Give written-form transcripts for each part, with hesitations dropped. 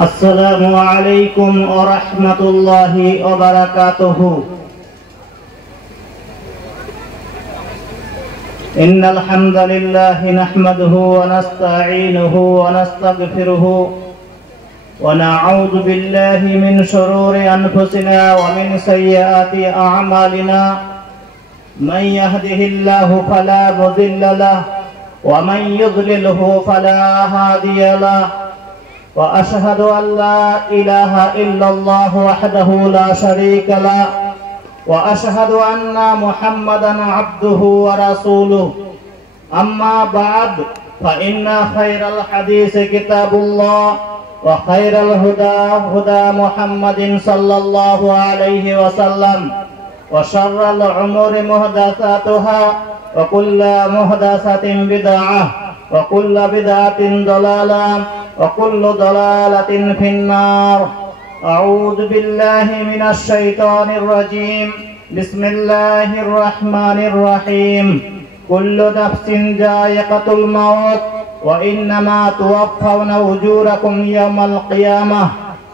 السلام عليكم ورحمة الله وبركاته. إن الحمد لله نحمده ونستعينه ونستغفره ونعوذ بالله من شرور أنفسنا ومن سيئات أعمالنا. من يهده الله فلا مضل له ومن يضلله فلا هادي له. وأشهد أن لا إله إلا الله وحده لا شريك له وأشهد أن محمدا عبده ورسوله. أما بعد فإن خير الحديث كتاب الله وخير الهدى هدى محمد صلى الله عليه وسلم وشر الأمور محدثاتها وكل محدثة بدعة وكل بدعة ضلالة وكل ضلالة في النار. أعوذ بالله من الشيطان الرجيم. بسم الله الرحمن الرحيم. كل نفس ذائقة الموت وإنما توفون أجوركم يوم القيامة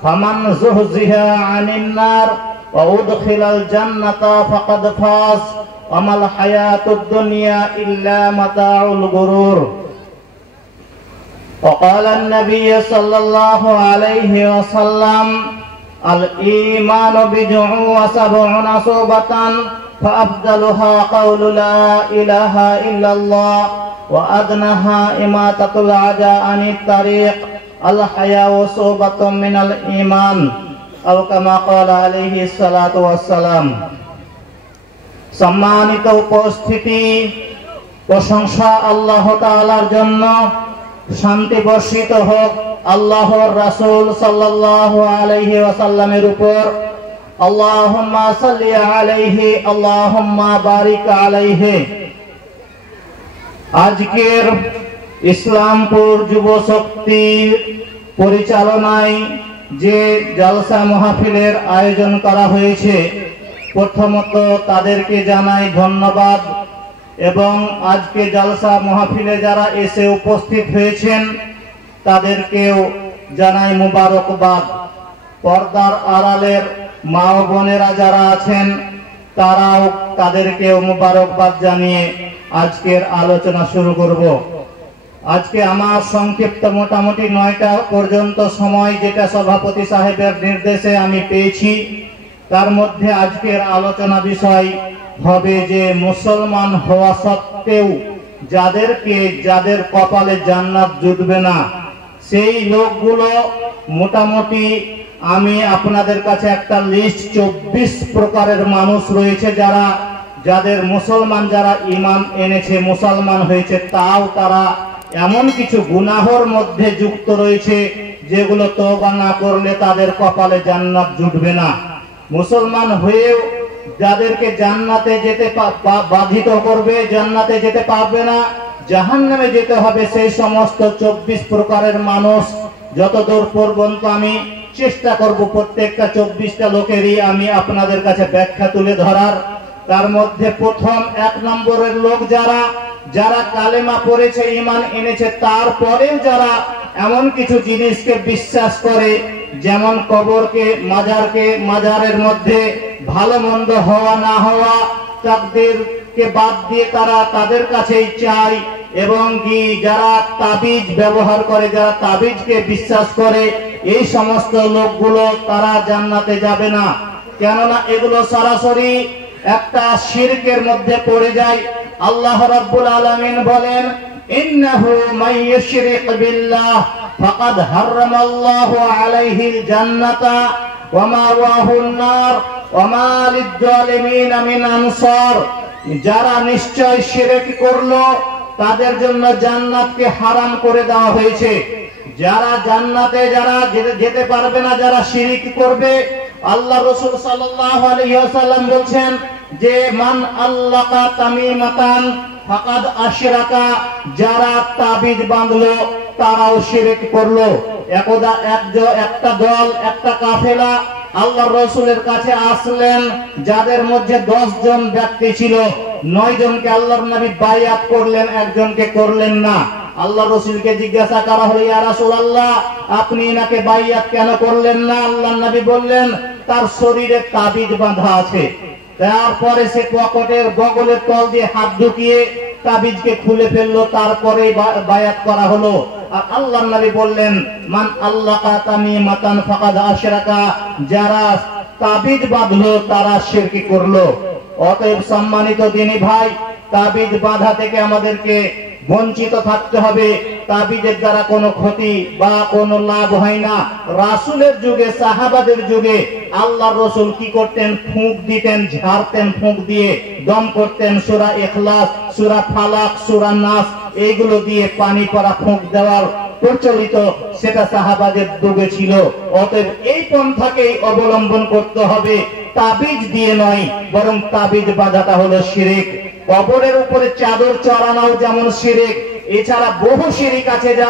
فمن زحزح عن النار وأدخل الجنة فقد فاز وما الحياة الدنيا إلا متاع الغرور. وقال النبي صلى الله عليه وسلم: الإيمان بضع وسبعون شعبة فأفضلها قول لا إله إلا الله وأدناها إماطة الأذى عن الطريق. الحياء شعبة من الإيمان أو كما قال عليه الصلاة والسلام. সম্মানিত উপস্থিতি, প্রশংসা আল্লাহ তাআলার জন্য। শান্তি বর্ষিত হোক আল্লাহর রাসূল সাল্লাল্লাহু আলাইহি ওয়াসাল্লামের উপর। আল্লাহুম্মা সাল্লি আলাইহি আল্লাহুম্মা বারিক আলাইহি। আজকের ইসলামপুর যুব শক্তির পরিচালনায় যে জলসা মাহফিলের আয়োজন করা হয়েছে, প্রথমত তাদেরকে জানাই ধন্যবাদ এবং আজকে জলসা মাহফিলে যারা এসে উপস্থিত হয়েছেন তাদেরকেও জানাই মুবারকবাদ। পর্দার আড়ালের মা ও বোনেরা যারা আছেন তারাও তাদেরকেও মুবারকবাদ জানিয়ে আজকের আলোচনা শুরু করব। আজকে আমার সংক্ষিপ্ত মোটামুটি 9টা পর্যন্ত সময় যেটা সভাপতি সাহেবের নির্দেশে আমি পেয়েছি, তার মধ্যে আজকের আলোচনা বিষয় হবে যে মুসলমান হওয়া সত্ত্বেও যাদের কপালে জান্নাত জুটবে না, সেই লোকগুলো মোটামুটি আমি আপনাদের কাছে একটা লিস্ট 24 প্রকারের মানুষ রয়েছে যাদের মুসলমান যারা ঈমান এনেছে, মুসলমান হয়েছে, তাও তারা এমন কিছু গুনাহর মধ্যে যুক্ত রয়েছে যেগুলো তওবা না করলে তাদের কপালে জান্নাত জুটবে না। মুসলমান হয়েও যাদেরকে জান্নাতে যেতে বাধিত করবে, জান্নাতে যেতে পারবে না, জাহান্নামে যেতে হবে, সেই সমস্ত 24 প্রকারের মানুষ যতদূর পর্যন্ত আমি চেষ্টা করব প্রত্যেকটা 24টা লোকেরই আমি আপনাদের কাছে ব্যাখ্যা তুলে ধরার। তার মধ্যে প্রথম 1 নম্বরের লোক যারা কালেমা পড়েছে, ঈমান এনেছে, তারপরে যারা এমন কিছু জিনিসকে বিশ্বাস করে, যেমন কবরকে, মাজারের মধ্যে ভালো মন্দ হওয়া না হওয়া, তাকদীরকে বাদ দিয়ে তারা তাদের কাছেই চায়, এবং কি যারা তাবিজ ব্যবহার করে, যারা তাবিজকে বিশ্বাস করে, এই সমস্ত লোকগুলো তারা জান্নাতে যাবে না। কেননা এগুলো সরাসরি একটা শিরকের মধ্যে পড়ে যায়। আল্লাহ রাব্বুল আলামিন বলেন, ইন্নাহু মান ইউশরিক বিল্লাহ ফাকাদ হারামাল্লাহু আলাইহিল জান্নাতা ওয়া মাওয়াহুন নার ওয়া মা লিয-যালিমিনা মিন আনসার। যারা নিশ্চয় শিরক করলো তাদের জন্য জান্নাতকে হারাম করে দেওয়া হয়েছে। যারা জান্নাতে যেতে পারবে না, যারা শিরক করবে, আল্লাহ রাসূল সাল্লাল্লাহু আলাইহি ওয়াসাল্লাম বলেন যে মান আল্লাকা তামিমাতান ফাকাদ আশরাকা। যারা তাবিজ বাঁধলো তারাও শিরক করলো। একটা দল, একটা কাফেলা আল্লাহর রাসূলের কাছে আসলেন, যাদের মধ্যে 10 জন ব্যক্তি ছিল। 9 জনকে আল্লাহর নবী বায়াত করলেন, একজনকে করলেন না। আল্লাহ রসুলকে জিজ্ঞাসা করা হলো, ইয়া রাসূলুল্লাহ, আপনি এনাকে বাইয়াত কেন করলেন না? আল্লাহর নবী বললেন, তার শরীরে তাবিজ বাঁধা আছে। তারপরে সে পকেটের বগলের তল দিয়ে হাত ঢুকিয়ে তাবিজকে খুলে ফেললো, তারপরে বায়াত করা হলো। আর আল্লাহর নবী বললেন, মান আল্লাকা তামিমাতান ফাকাদ আশরাকা, যারা তাবিজ বাঁধলো তারা শিরকি করলো। অতএব সম্মানিত দিনী ভাই, তাবিজ বাঁধা থেকে আমাদেরকে বঞ্চিত থাকতে হবে। তাবিজের দ্বারা কোনো ক্ষতি বা কোনো লাভ হয় না। রাসূলের যুগে, সাহাবাদের যুগে আল্লাহর রাসূল কি করতেন? ফুঁক দিতেন, ঝাড়তেন, ফুঁক দিয়ে দম করতেন। সূরা ইখলাস, সূরা ফালাক, সূরা নাস, এইগুলো দিয়ে পানি পড়া ফুঁক দেওয়ার প্রচলিত, সেটা সাহাবাদের যুগে ছিল। অতএব এই পন্থাকেই অবলম্বন করতে হবে, তাবিজ দিয়ে নয়, বরং তাবিজ বাঁধাটা হলো শিরক। কবরের উপরে চাদর চড়ানোও যেমন শিরক, এছাড়া বহু শিরক আছে যে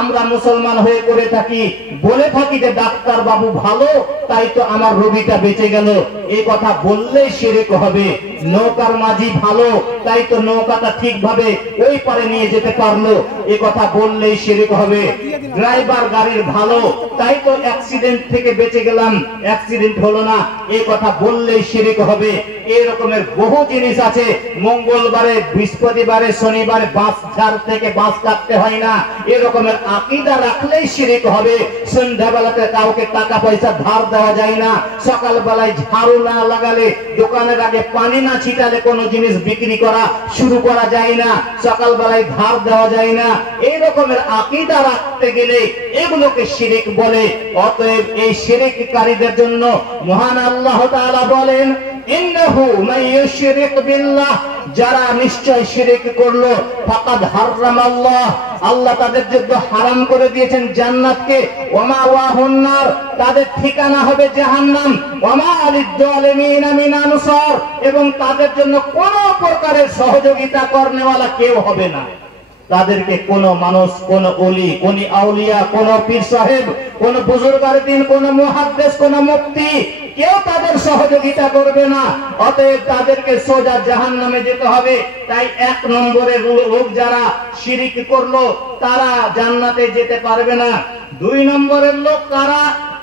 আমরা মুসলমান হয়ে করে থাকি। বলে থাকি যে ডাক্তার বাবু ভালো, তাই তো আমার রোগীটা বেঁচে গেল, এই কথা বললেই শিরক হবে। নৌকার মাঝি ভালো, তাই তো নৌকাটা ঠিকভাবে ওই পারে নিয়ে যেতে পারলো, এই কথা বললেই শিরক হবে। ড্রাইভার গাড়ির ভালো, তাই তো অ্যাক্সিডেন্ট থেকে বেঁচে গেলাম, অ্যাক্সিডেন্ট হলো না, এই কথা বললেই শিরক হবে। এই রকমের বহু জিনিস আছে। মঙ্গলবারে, বৃহস্পতিবারে, শনিবারে বাস ঝাড় থেকে বাস কাটতে হয় না, এই রকমের আকীদা রাখলেই শিরক হবে। সন্ধ্যাবেলাতে কাউকে টাকা পয়সা ধার দেওয়া যায় না, সকালবেলায় ঝাড়ু না লাগালে, দোকানের আগে পানি না ছিটালে কোনো জিনিস বিক্রি করা শুরু করা যায় না, সকালবেলায় ধার দেওয়া যায় না। এই রকমের আকীদা রাখতে গেলে এগুলোকে শিরক বলে। অতএব এই শিরককারীদের জন্য মহান আল্লাহ তাআলা বলেন, ইন্নাহু মান ইউশরিক বিল্লাহ, যারা নিশ্চয় শিরক করলো, ফাকাদ হারামাল্লাহ, আল্লাহ তাদের জন্য হারাম করে দিয়েছেন জান্নাতকে, ওয়া মাওয়াহুন নার, তাদের ঠিকানা হবে জাহান্নাম, ওয়া মা লিয-যালিমিনা মিন আনসার, এবং তাদের জন্য কোন প্রকারের সহযোগিতা করনেওয়ালা কেউ হবে না। তাদেরকে কোন মানুষ, কোন ওলি, কোন আউলিয়া, কোন পীর সাহেব, কোন বুজুর্গার দিন, কোন মুহাদ্দিস, কোন মুফতি, কেউ তাদের সহযোগিতা করবে না। অতএব তাদেরকে সোজা জাহান্নামে যেতে হবে। তাই এক নম্বরের লোক যারা শিরক করলো তারা জান্নাতে যেতে পারবে না। দুই নম্বরের লোক কারা?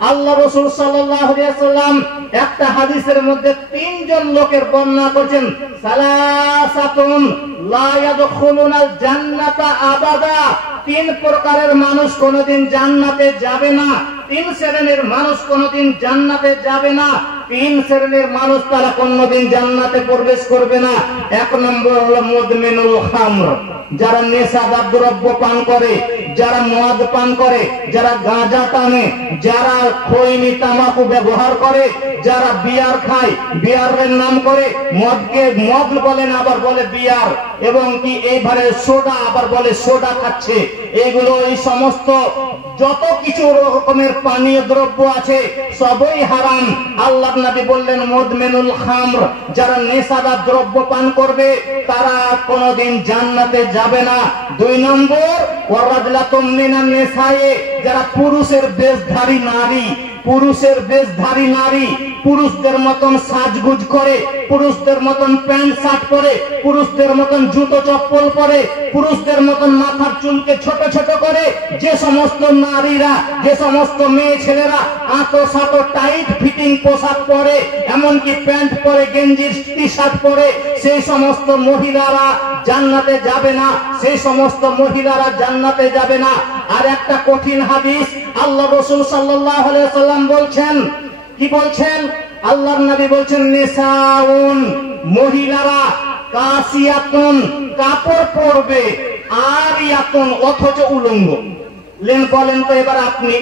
আল্লাহ রাসূল সাল্লাল্লাহু আলাইহি ওয়াসাল্লাম একটা হাদিসের মধ্যে তিনজন লোকের বর্ণনা করেছেন, সালাসাতুন লা ইয়াদখুলুনাল জান্নাতা আবাদা, তিন প্রকারের মানুষ কোনদিন জান্নাতে যাবে না। তিন শ্রেণীর মানুষ কোনদিন জান্নাতে যাবে না। তিন শ্রেণীর মানুষ তারা কোনদিন জান্নাতে প্রবেশ করবে না। এক নম্বর হলো মুদমিনুল খামর, যারা নেশাদার দ্রব্য পান করে, যারা মদ পান করে, যারা গাঁজা টানে, যারা খৈনি তামাকু ব্যবহার করে, যারা বিয়ার খায়, বিয়ারের নাম করে, মদকে মদ বলেন আবার বলে বিয়ার, এবং কি এইভাবে সোডা আবার বলে সোডা খাচ্ছে। এইগুলো, এই সমস্ত যত কিছু রকমের পানীয় দ্রব্য আছে সবই হারাম। আল্লাহর নবী বললেন মুদমিনুল খামর, যারা নেশাদার দ্রব্য পান করবে তারা কোনদিন জান্নাতে যাবে না। দুই নম্বর, ওয়ারাজলাতুম মিনান নিসায়ে, যারা পুরুষের বেশধারী নারী, পুরুষের বেশধারী নারী, পুরুষদের মতন সাজগুজ করে, পুরুষদের মতন প্যান্ট শার্ট পরে, পুরুষদের মতন জুতো চপ্পল পরে, পুরুষদের মতন মাথার চুলকে ছোট ছোট করে, যে সমস্ত নারীরা, যে সমস্ত মেয়ে ছেলেরা আঁতো সাতো টাইট ফিটিং পোশাক পরে, এমনকি প্যান্ট পরে, গেঞ্জি টি শার্ট পরে, সেই সমস্ত মহিলারা জান্নাতে যাবে না। সেই সমস্ত মহিলারা জান্নাতে যাবে না। আর একটা কঠিন হাদিস, আল্লাহ রাসূল সাল্লাল্লাহু আলাইহি ওয়াসাল্লাম বলছেন, কি বলছেন? আল্লাহর নবী বলছেন, নিসাউন, মহিলারা, কাসিয়াতুন, কাপড় পরবে, আরিয়াতুন, অথচ উলঙ্গ। বলেন তো এবার আপনি,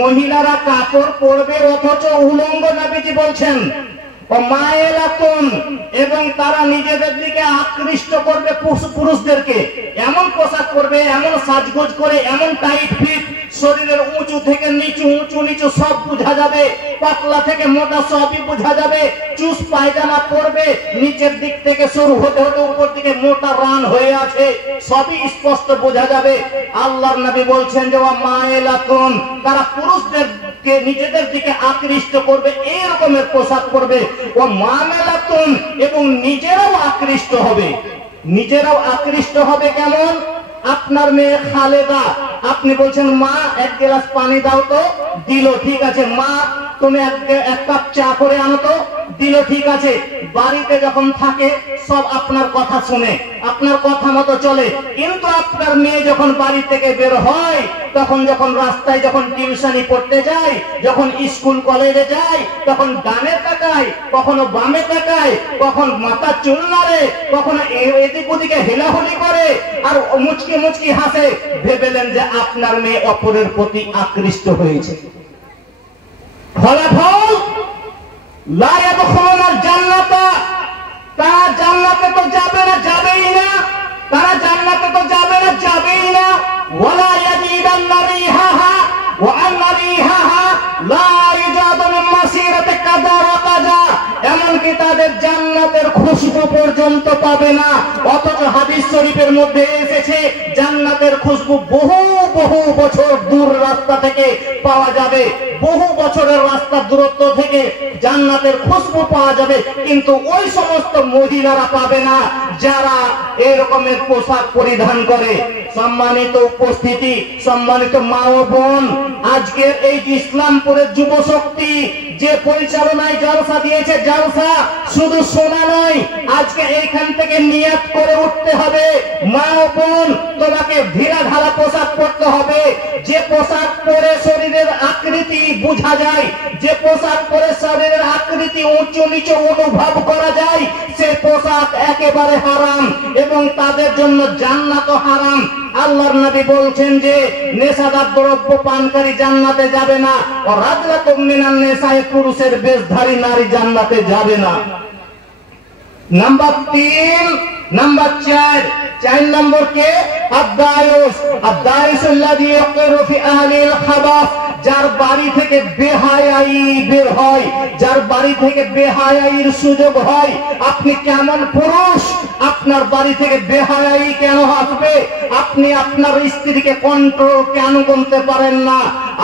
মহিলারা কাপড় পরবে অথচ উলঙ্গ, নবীজি বলছেন। মায়েলাতুন, এবং তারা নিজেদের দিকে আকৃষ্ট করবে পুরুষদেরকে, এমন পোশাক করবে, এমন সাজগোজ করে, এমন টাইট ফিট, শরীরের উঁচু থেকে নিচু, উঁচু নিচু সব বোঝা যাবে, পাতলা থেকে মোটা সবই বোঝা যাবে। চুস পায়জামা পরবে, নিচের দিক থেকে শুরু হতে হতে উপর দিকে মোটা রান হয়ে আছে, সবই স্পষ্ট বোঝা যাবে। আল্লাহর নবী বলছেন যে ওয়া মায়েলাতুন, তারা পুরুষদেরকে নিজেদের দিকে আকৃষ্ট করবে, এই রকমের পোশাক পরবে। ও মামেলাতুন, এবং নিজেরাও আকৃষ্ট হবে। নিজেরাও আকৃষ্ট হবে কেমন? আপনার মেয়ে খালেদা, আপনি বলছেন মা এক গ্লাস পানি দাও তো, দিল, ঠিক আছে। মা তুমি এক কাপ চা করে আনো তো, দিল, ঠিক আছে। বাড়িতে যখন থাকে সব আপনার কথা শুনে, আপনার কথা মতো চলে। কিন্তু আপনার মেয়ে যখন বাড়ি থেকে বের হয়, তখন যখন রাস্তায় যখন টিউশনি পড়তে যায়, যখন স্কুল কলেজে যায়, তখন ডানে তাকায়, কখনো বামে তাকায়, কখন মাথা চুল নাড়ে, কখনো এদিক ওদিকে হেলাহলি করে আর মুচকি মুচকি হাসে, ভেবেলেন যে আপনার মেয়ে অপরের প্রতি আকৃষ্ট হয়েছে। ফলাফল লা ইয়াদখুলুনাল জান্নাতা, তারা জান্নাতে তো যাবে না, যাবেই না, তারা জান্নাতে তো যাবে না, যাবেই না। ওয়ালা ইয়াজিদান্না রিহাহা ওয়া আন্না রিহাহা লা ইউজাদু মিন মাসিরাতি কাযা ওয়া কাযা, এমনকি তাদের জান্নাতের খুশবু পর্যন্ত পাবে না। অথচ হাদিস শরীফের মধ্যে এসেছে জান্নাতের খুশবু বহু বহু বছর দূর রাস্তা থেকে পাওয়া যাবে, বহু বছরের রাস্তার দূরত্ব থেকে জান্নাতের খুশবু পাওয়া যাবে, কিন্তু ওই সমস্ত মহিলারা পাবে না যারা এরকমের পোশাক পরিধান করে। সম্মানিত উপস্থিতি, সম্মানিত মা ও বোন, আজকের এই ইসলামপুরের যুব শক্তি যে পরিচালনায় জলসা দিয়েছে, জলসা শুধু শোনা নয়, আজকে এইখান থেকে নিয়াত করে উঠতে হবে। মা ও বোন, তোমাকে ঢিলা ঢালা পোশাক পরতে হবে। যে পোশাক পরে শরীরের আকৃতি বোঝা যায়, যে পোশাক পরে শরীরের আকৃতি উঁচু নিচু অনুভব করা যায়, সে পোশাক একেবারে হারাম এবং তাদের জন্য জান্নাত হারাম। আল্লাহর নবী বলছেন যে নেশাদার দ্রব্য পানকারী জান্নাতে যাবে না, ও রাজরাতুম মিনান নিসায়ে, পুরুষের বেশধারী নারী জান্নাতে যাবে না। নাম্বার 3, নাম্বার 4 নম্বর কে? আদ-দায়ুস, আদ-দায়ুসুল্লাযী ইয়াকিরু ফি আহলিল খাবাস, যার বাড়ি থেকে বেহায়াই বের হয়, যার বাড়ি থেকে বেহায়াইর সুযোগ হয়। আপনি কেমন পুরুষ, আপনার বাড়ি থেকে বেহায়াই কেন আসবে? আপনি আপনার স্ত্রীকে কন্ট্রোল কেন করতে পারেন না?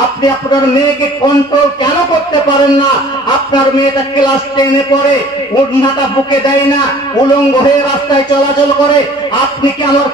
আপনি আপনার মেয়েকে কন্ট্রোল কেন করতে পারেন না? আপনার মেয়েটা ক্লাস 10-এ পড়ে, ওড়নাটা বুকে দেয় না, উলঙ্গ হয়ে রাস্তায় চলাচল করে। আপনি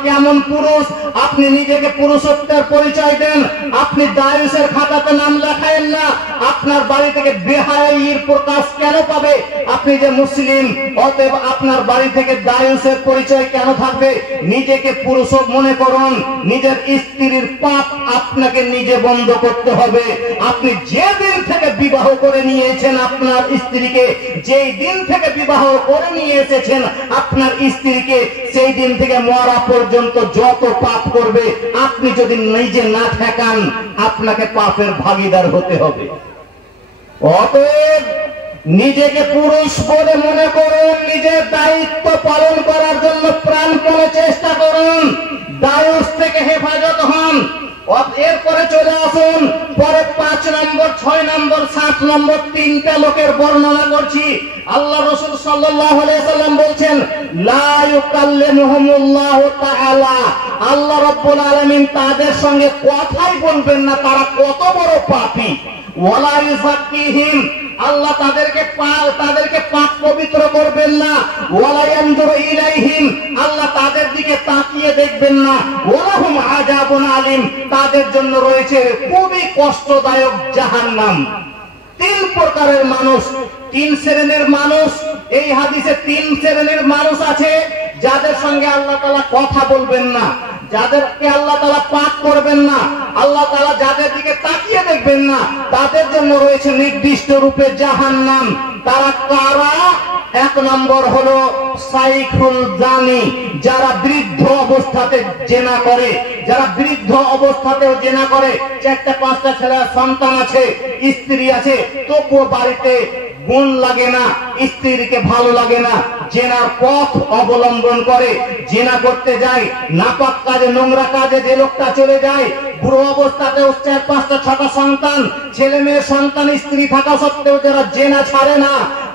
কেমন পুরুষ? আপনি নিজেকে পুরুষত্বের পরিচয় দেন, আপনি দায়ুসের খাতাতে নাম লেখায়েন না। আপনার বাড়ি থেকে বেহায়াইর প্রকাশ কেন পাবে? আপনি যে মুসলিম, অতএব আপনার বাড়ি থেকে দায়ুসের পরিচয় কেন থাকবে? নিজেকে পুরুষ মনে করুন। নিজের স্ত্রীর পাপ আপনাকে নিজে বন্ধ করতে হবে। আপনি যে দিন থেকে বিবাহ করে নিয়েছেন আপনার স্ত্রীকে, যেই দিন থেকে বিবাহ করে নিয়ে এসেছেন আপনার স্ত্রীকে, সেই দিন থেকে মরা পর্যন্ত যত পাপ করবে, আপনি যদি নিজে না ঠেকান, আপনাকে পাপের ভাগীদার হতে হবে। অতএব নিজেকে পুরুষ বলে মনে করুন, নিজের দায়িত্ব পালন করার জন্য প্রাণপণে চেষ্টা করুন, দায়ুস থেকে হেফাজত হন। এরপরে চলে আসুন পরে 5 নম্বর, 6 নম্বর, 7 নম্বর 3টা লোকের বর্ণনা করছি। আল্লাহ রাসূল সাল্লাল্লাহু আলাইহি সাল্লাম বলছেন, লা ইউকাল্লিমুহুমুল্লাহু তাআলা, আল্লাহ রাব্বুল আলামিন তাদের সঙ্গে কথাই বলবেন না, তারা কত বড় পাপী। ওয়ালা ইউযাক্কিহিম, আল্লাহ তাদেরকে পাক পবিত্র করবেন না। ওয়ালা ইয়ানজুরু ইলাইহিম, আল্লাহ তাদের দিকে তাকিয়ে দেখবেন না। ওয়ালাহুম আযাবুন আলীম, তাদের জন্য রয়েছে খুবই কষ্টদায়ক জাহান্নাম। 3 প্রকারের মানুষ, 3 শ্রেণীর মানুষ। এই হাদিসে 3 শ্রেণীর মানুষ আছে যাদের সঙ্গে আল্লাহ তাআলা কথা বলবেন না, যাদেরকে আল্লাহ তাআলা পাক করবেন না, আল্লাহ তাআলা যাদের দিকে তাকিয়ে দেখবেন না, তাদের জন্য রয়েছে নির্দিষ্ট রূপে জাহান্নাম। তারা কারা? 1 নম্বর হলো সাইখুল জানি, যারা বৃদ্ধ অবস্থাতে জেনা করে, যারা বৃদ্ধ অবস্থাতেও জেনা করে। 4টা-5টা ছেলে সন্তান আছে, স্ত্রী আছে, তবুও বাড়িতে গুণ লাগে না, স্ত্রীকে ভালো লাগে না, জেনার পথ অবলম্বন করে, জেনা করতে যায়। নাপাক কাজে, নোংরা কাজে যে লোকটা চলে যায়, বুড়ো অবস্থাতেও 4, 5টা, 6টা সন্তান, ছেলে মেয়ে সন্তান, স্ত্রী থাকা সত্ত্বেও যারা জেনা ছাড়ে না,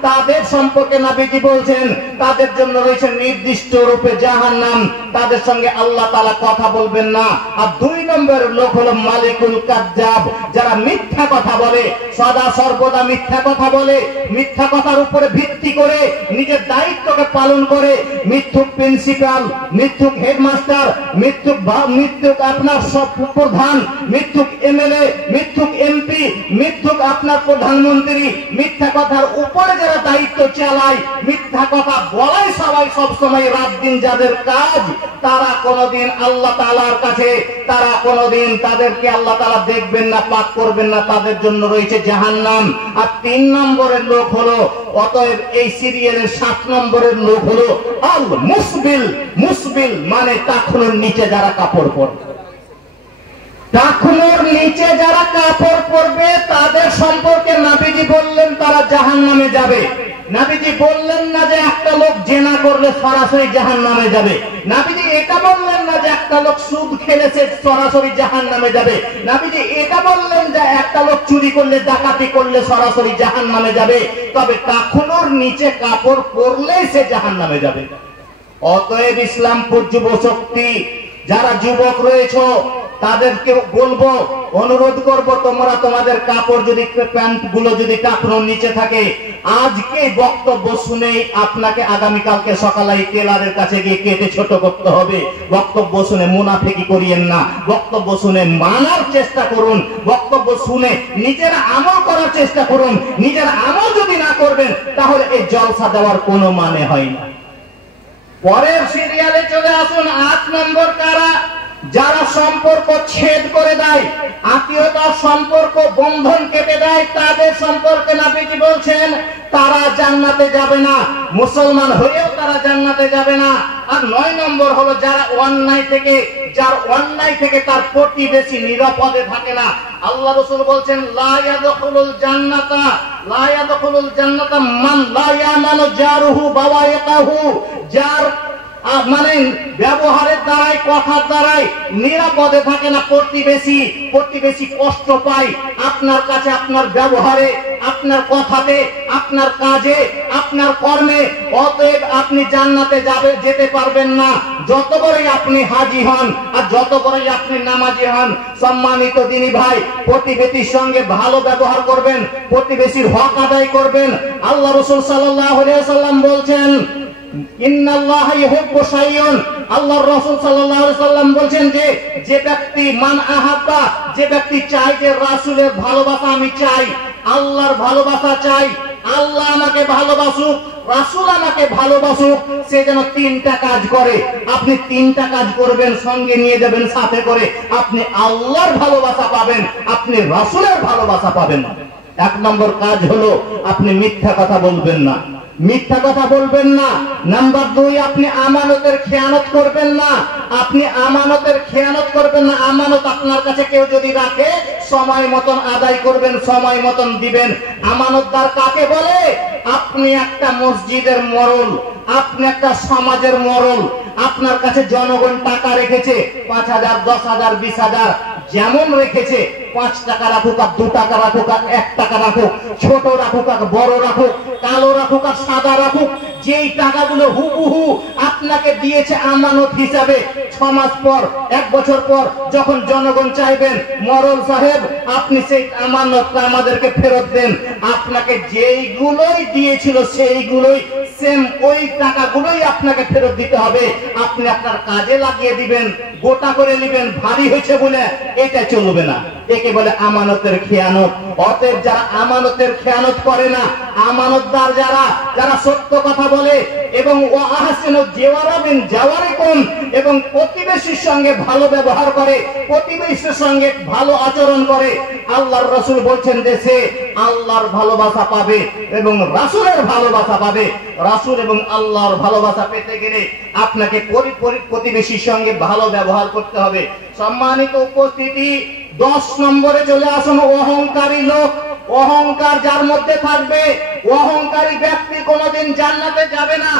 তাদের সম্পর্কে নবীজি বলছেন তাদের জন্য রয়েছে নির্দিষ্ট রূপে জাহান্নাম, তাদের সঙ্গে আল্লাহ তাআলা কথা বলবেন না। আর 2 নম্বরের লোক হলো মালিকুল কাজ্জাব, যারা মিথ্যা কথা বলে, সদা সর্বদা মিথ্যা কথা বলে, মিথ্যা কথার উপরে ভিত্তি করে নিজের দায়িত্বকে পালন করে, মিথ্যুক প্রিন্সিপাল, মিথ্যুক হেডমাস্টার, মিথ্যুক আপনার সব প্রধান, মিথ্যুক এমএলএ, মিথ্যুক এমপি, মিথ্যুক আপনার প্রধানমন্ত্রী, মিথ্যা কথার উপরে যারা দায়িত্ব চালায়, মিথ্যা কথা বলাই সবাই সব সময় রাত দিন যাদের কাজ, তারা কোনোদিন আল্লাহ তাআলার কাছে তারা কোনোদিন তাদেরকে আল্লাহ তাআলা দেখবেন না, পাক করবেন না, তাদের জন্য রয়েছে জাহান্নাম। আর 3 নম্বরের লোক হলো, অতএব এই সিরিয়ালের 7 নম্বরের লোক হলো আল মুসবিল। মুসবিল মানে টাকনুর নিচে যারা কাপড় পরে, টাকনুর নিচে যারা কাপড় পরবে তাদের সম্পর্কে নবীজি বললেন তারা জাহান্নামে যাবে। নবীজি বললেন না যে একটা লোক জেনা করলে সরাসরি জাহান্নামে যাবে। নবীজি এটা বললেন না যে একটা লোক সুদ খেলেছে সরাসরি জাহান্নামে যাবে। নবীজি এটা বললেন যে একটা লোক চুরি করলে, ডাকাতি করলে সরাসরি জাহান্নামে যাবে। তবে টাকনুর নিচে কাপড় পরলেই সে জাহান্নামে যাবে। অতএব ইসলামপুর যুব শক্তি যারা যুবক রয়েছে তাদেরকে বলবো, অনুরোধ করব, তোমরা তোমাদের কাপড় যদি, প্যান্ট গুলো যদি টাকনুর নিচে থাকে, আজকে বক্তব্য শুনে আপনাকে আগামীকালকে সকালে টেলারের কাছে গিয়ে কেটে ছোট করতে হবে। বক্তব্য শুনে মুনাফিকি করিয়েন না, বক্তব্য শুনে মানার চেষ্টা করুন, বক্তব্য শুনে নিজের আমল করার চেষ্টা করুন। নিজের আমল যদি না করবেন তাহলে এই জলসা দেওয়ার কোনো মানে হয় না। পরের সিরিয়ালে চলে আসুন। 8 নম্বর কারা? যারা সম্পর্ক ছেদ করে দেয়, আত্মীয়তার সম্পর্ক বন্ধন কেটে দেয়, তাদের সম্পর্কে নবীজি বলছেন তারা জান্নাতে যাবে না, মুসলমান হয়েও তারা জান্নাতে যাবে না। আর 9 নম্বর হলো যারা অন্যায় থেকে, যার অন্যায় থেকে তার প্রতিবেশী নিরাপদে থাকে না। আল্লাহ রাসূল বলছেন লা ইয়াদখুলুল জান্নাতা, লা ইয়াদখুলুল জান্নাতা মান লা ইয়ামানু জারুহু বাওয়াইকাহু, যার মানে ব্যবহারের দ্বারাই, কথার দ্বারাই নিরাপদে থাকে না প্রতিবেশী, প্রতিবেশী কষ্ট পায় আপনার কাছে, আপনার ব্যবহারে, আপনার কথাতে, আপনার কাজে, আপনার কর্মে। অতএব আপনি জান্নাতে যেতে পারবেন না যত বড়ই আপনি হাজী হন আর যত বড়ই আপনি নামাজি হন। সম্মানিত দিনী ভাই, প্রতিবেশীর সঙ্গে ভালো ব্যবহার করবেন, প্রতিবেশীর হক আদায় করবেন। আল্লাহ রাসূল সাল্লাল্লাহু আলাইহি ওয়াসাল্লাম বলছেন ইন্নাল্লাহা ইউহিব্বু শাইয়ুন, আল্লাহর রাসূল সাল্লাল্লাহু আলাইহি ওয়াসাল্লাম বলছেন যে ব্যক্তি মান আহাব্বা, যে ব্যক্তি চায় যে রাসূলের ভালোবাসা আমি চাই, আল্লাহর ভালোবাসা চাই, আল্লাহ আমাকে ভালোবাসুক, রাসূল আমাকে ভালোবাসুক, সে যেন 3টা কাজ করে। আপনি 3টা কাজ করবেন, সঙ্গে নিয়ে যাবেন সাথে করে, আপনি আল্লাহর ভালোবাসা পাবেন, আপনি রাসূলের ভালোবাসা পাবেন। 1 নম্বর কাজ হলো আপনি মিথ্যা কথা বলবেন না, মিথ্যা কথা বলবেন না। নাম্বার 2, আপনি আমানতের খেয়ানত করবেন না, আপনি আমানতের খেয়ানত করবেন না। আমানত আপনার কাছে কেউ যদি রাখে সময় মতন আদায় করবেন, সময় মতন দিবেন। আমানতদার কাকে বলে? আপনি একটা মসজিদের মরল, আপনি একটা সমাজের মরল, আপনার কাছে জনগণ টাকা রেখেছে 5,000, 10,000, 20,000, যেমন রেখেছে, 5 টাকা রাখুক আর 2 টাকা রাখুক আর 1 টাকা রাখুক, ছোট রাখুক আর বড় রাখুক, কালো রাখুক আর সাদা রাখুক, যেই টাকাগুলো হুবহু আপনাকে দিয়েছে আমানত হিসাবে, 6 মাস পর, 1 বছর পর যখন জনগণ চাইবেন মরল সাহেব আপনি সেই আমানতটা আমাদেরকে ফেরত দেন, আপনাকে যেইগুলোই দিয়েছিল সেইগুলোই সেম ওই টাকাগুলোই আপনাকে ফেরত দিতে হবে। আপনি আপনার কাজে লাগিয়ে দিবেন, গোটা করে নেবেন, ভারী হয়েছে বলে এটা চলবে না। একে বলে আমানতের খেয়ানত। অতএব যারা আমানতের খেয়ানত করে না, আমানতদার যারা সত্য কথা বলে এবং ও আহসানু জিওয়ারা বিন জাওয়ারিকুম, এবং প্রতিবেশীর সঙ্গে ভালো ব্যবহার করে, প্রতিবেশীর সঙ্গে ভালো আচরণ করে, আল্লাহর রাসূল বলছেন যে সে আল্লাহর ভালোবাসা পাবে এবং রাসূলের ভালোবাসা পাবে। রাসূল এবং আল্লাহর ভালোবাসা পেতে গেলে আপনাকে প্রতিবেশীর সঙ্গে ভালো ব্যবহার করতে হবে। সম্মানিত উপস্থিতি, 10 নম্বরে চলে আসুন। অহংকারী লোক, অহংকার যার মধ্যে থাকবে, অহংকারী ব্যক্তি কোনদিন জান্নাতে যাবে না।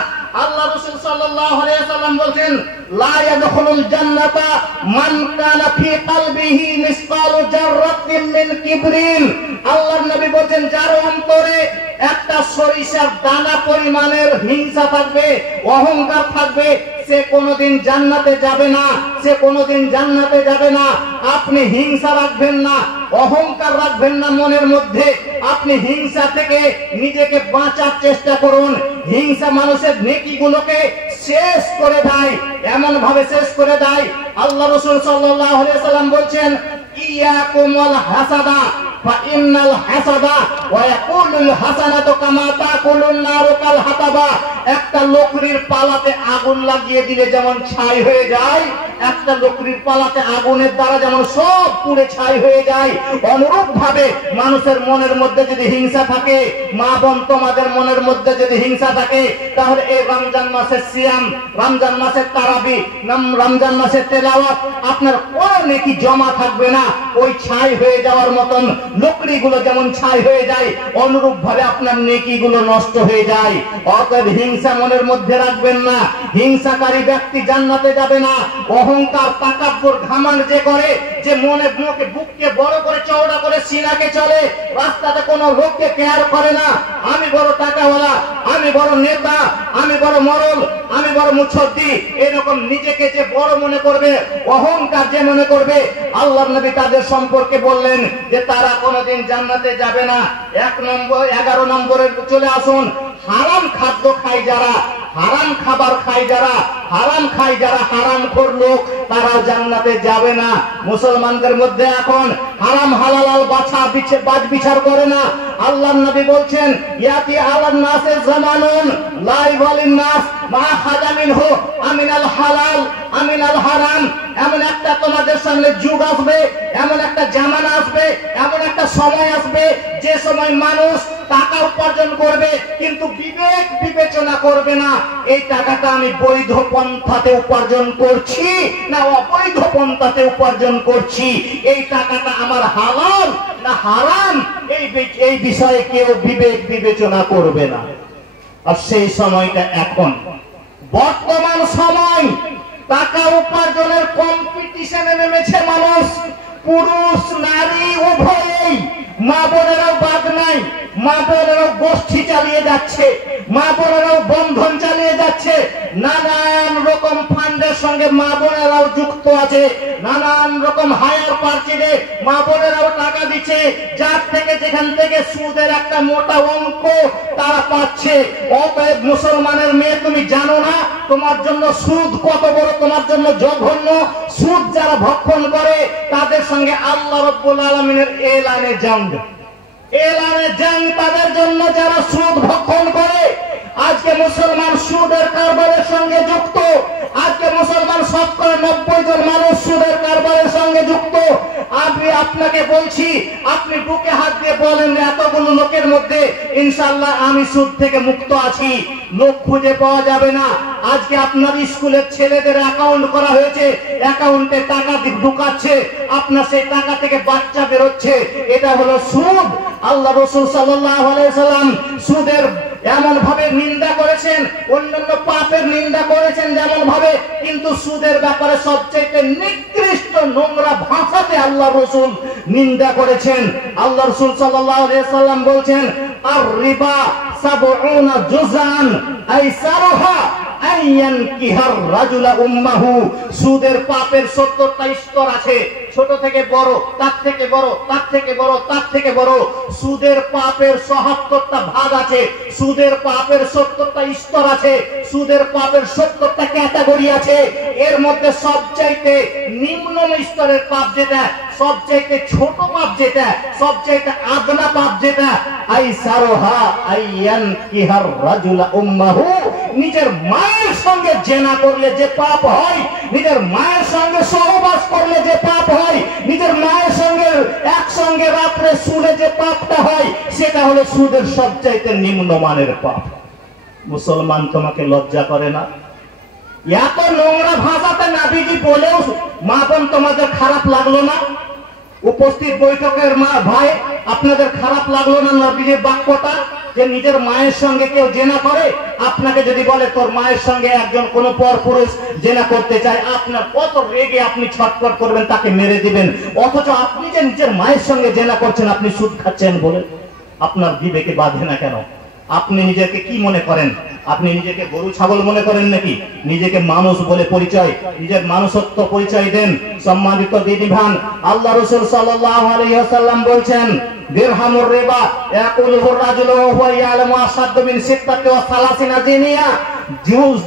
আল্লাহ রাসূল সাল্লাল্লাহু আলাইহি ওয়াসাল্লাম বলেন লা ইয়াদখুলুল জান্নাতা মান কানা ফি কলবিহি মিসকালু জাররাতিন মিন কিবরিন। আল্লাহর নবী বলেন যার অন্তরে একটা সরিষার দানা পরিমাণের হিংসা থাকবে, অহংকার থাকবে, সে কোনোদিন জান্নাতে যাবে না, সে কোনোদিন জান্নাতে যাবে না। আপনি হিংসা রাখবেন না, অহংকার রাখবেন না মনের মধ্যে। আপনি হিংসা থেকে নিজেকে বাঁচার চেষ্টা করুন। হিংসা মানুষের নেকিগুলোকে শেষ করে দেয়, এমন ভাবে শেষ করে দেয়। আল্লাহ রাসূল সাল্লাল্লাহু আলাইহি ওয়াসাল্লাম বলছেন, ইয়াকুমুল হাসাদা ফাইন্নাল হাসাদা ওয়া ইয়াকুলুল হাসানাতু কামা তাকুলুন নারু কাল হাতাবা। একটা লকড়ির পালাতে আগুন লাগিয়ে দিলে যেমন ছাই হয়ে যায়, একটা লকড়ির পালাতে আগুনের দ্বারা যেমন সব পুড়ে ছাই হয়ে যায়, অনুরূপ ভাবে মানুষের মনের মধ্যে যদি হিংসা থাকে, মা বোন তোমাদের মনের মধ্যে যদি হিংসা থাকে, তাহলে এই রমজান মাসের সিয়াম, রমজান মাসের তারাবি, রমজান মাসের তেলাওয়াত আপনার কোনো নেকি জমা থাকবে না। ওই ছাই হয়ে যাওয়ার মতন লকড়িগুলো যেমন ছাই হয়ে যায়, অনুরূপ ভাবে আপনার নেকিগুলো নষ্ট হয়ে যায়। অতএব হিংসা মনের মধ্যে রাখবেন না। হিংসাকারী ব্যক্তি জান্নাতে যাবে না। অহংকার, তাকাব্বুর, ঘামান যে করে, যে মনে মুখে বুককে বড় করে চওড়া করে সিনাকে চলে, রাস্তাতে কোনো লোককে কেয়ার করে না, আমি বড় টাকাওয়ালা, আমি বড় নেতা, আমি বড় মরল, আমি বড় মুছদ্দি, এরকম নিজেকে যে বড় মনে করবে, অহংকার যে মনে করবে, আল্লাহর নবী তাদের সম্পর্কে বললেন যে তারা কোনোদিন জান্নাতে যাবে না। 11 নম্বরের চলে আসুন, হারাম খাদ্য খায় যারা, হারাম খাবার খায় যারা, হারাম খায় যারা, হারামখোর লোক, তারাও জান্নাতে যাবে না। মুসলমানদের মধ্যে এখন হারাম হালাল বাছ বিচার করে না। আল্লাহর নবী বলছেন, ইয়াতি আলান নাসে জামানুন লা ইয়ালিন নাস মা খাদা মিনহু আমিনাল হালাল আমিনাল হারাম। এমন একটা তোমাদের সামনে যুগ আসবে, এমন একটা জামানা আসবে, এমন একটা সময় আসবে, যে সময় মানুষ টাকা উপার্জন করবে কিন্তু বিবেক বিবেচনা করবে না, এই টাকাটা আমি বৈধ পন্থাতে উপার্জন করছি না অবৈধ পন্থাতে উপার্জন করছি, এই টাকাটা আমার হালাল না হারাম, এই বিষয়ে কেউ বিবেক বিবেচনা করবে না। আর সেই সময়টা এখন বর্তমান সময়, টাকা উপার্জনের কম্পিটিশনে নেমেছে মানুষ, পুরুষ নারী উভয়েই। মা বোনেরাও বাদ নাই, মা বোনেরাও গোষ্ঠী চালিয়ে যাচ্ছে, মা বোনেরাও বন্ধন চালিয়ে যাচ্ছে, নানান রকম ফান্ডের সঙ্গে মা বোনেরাও যুক্ত আছে, নানান রকম হায়ার পার্টিতে মা বোনেরাও টাকা দিচ্ছে, যার থেকে যেখান থেকে সুদের একটা মোটা অঙ্ক তারা পাচ্ছে। অতএব মুসলমানের মেয়ে, তুমি জানো না তোমার জন্য সুদ কত বড়, তোমার জন্য জঘন্য। সুদ যারা ভক্ষণ করে তাদের সঙ্গে আল্লাহ রাব্বুল আলামিনের এলানে জং, এলানে জং তাদের জন্য যারা সুদ ভক্ষণ করে। আজকে মুসলমান সুদের কারবারের সঙ্গে যুক্ত, আজকে মুসলমান শতকরা 90 জন মানুষ সুদের কারবারের সঙ্গে যুক্ত। আমি আপনাকে বলছি, আপনি বুকে হাত দিয়ে বলেন এতগুলো লোকের মধ্যে ইনশাআল্লাহ আমি সুদ থেকে মুক্ত আছি, লোক খুঁজে পাওয়া যাবে না। আজকে আপনার স্কুলের ছেলেদের অ্যাকাউন্ট করা হয়েছে, অ্যাকাউন্টে টাকা ঢুকাচ্ছে, আপনার সেই টাকা থেকে বাচ্চা বেরোচ্ছে, এটা হলো সুদ। আল্লাহ রাসূল সাল্লাল্লাহু আলাইহি ওয়াসাল্লাম সুদের এমন ভাবে নিন্দা করেছেন, অন্যান্য পাপের নিন্দা করেছেন যেমন ভাবে, কিন্তু সুদের ব্যাপারে সবচেয়ে নিকৃষ্ট নোংরা ভাষাতে আল্লাহ রাসূল নিন্দা করেছেন। আল্লাহ রাসূল সাল্লাল্লাহু আলাইহি ওয়াসাল্লাম বলছেন, আর রিবা 70 জুজান আইসারুহা আইয়ান কিহার রাজুলা উম্মাহু। সুদের পাপের 70টা স্তর আছে, ছোট থেকে বড়, তার থেকে বড়, তার থেকে বড়, তার থেকে বড়। সুদের পাপের ৭৭টা ভাগ আছে, সুদের পাপের ৭০টা স্তর আছে, সুদের পাপের ৭০টা ক্যাটাগরি আছে। এর মধ্যে সবচাইতে নিম্ন স্তরের পাপ যেটা, সবচাইতে ছোট পাপ যেটা, সবচাইতে আদনা পাপ যেটা, আইসারুহা আইয়ান কিহার রাজুলা উম্মাহু। নিজের মায়ের সঙ্গে জেনা করলে যে পাপ হয়, নিজের মায়ের সঙ্গে সহবাস করলে যে পাপ হয়, নিজের মায়ের সঙ্গে একসঙ্গে রাত্রে শুলে যে পাপটা হয়, সেটা হলো সুদের সবচাইতে নিম্নমানের পাপ। মুসলমান তোমাকে লজ্জা করে না? এত নোংরা ভাষাতে নাবিজি বলেও মা বোন তোমাদের খারাপ লাগলো না? উপস্থিত বৈঠকের মা ভাই, আপনাদের খারাপ লাগলো না নবীজির বাক্যটা, যে নিজের মায়ের সঙ্গে কেউ জেনা করে? আপনাকে যদি বলে তোর মায়ের সঙ্গে একজন কোন পরপুরুষ জেনা করতে চায়, আপনার কত রেগে আপনি ছটফট করবেন, তাকে মেরে দিবেন। অথচ আপনি যে নিজের মায়ের সঙ্গে জেনা করছেন, আপনি সুদ খাচ্ছেন বলে আপনার বিবেকে বাঁধে না কেন? আপনি নিজেকে কি মনে করেন? আপনি নিজেকে গরু ছাগল মনে করেন নাকি? নিজেকে মানুষ বলে পরিচয়, নিজের মানুষত্ব পরিচয় দেন। সম্মানিত দিদিভান, আল্লাহ রাসূল সাল্লাল্লাহু আলাইহি ওয়াসাল্লাম বলছেন, দিরহামুর রিবা ইয়াকুলুহুর রাজুলু ওয়া হুয়া ইয়ালামু আসাদ্দু মিন সিত্তাতি ওয়া সালাসিনা জিনিয়া।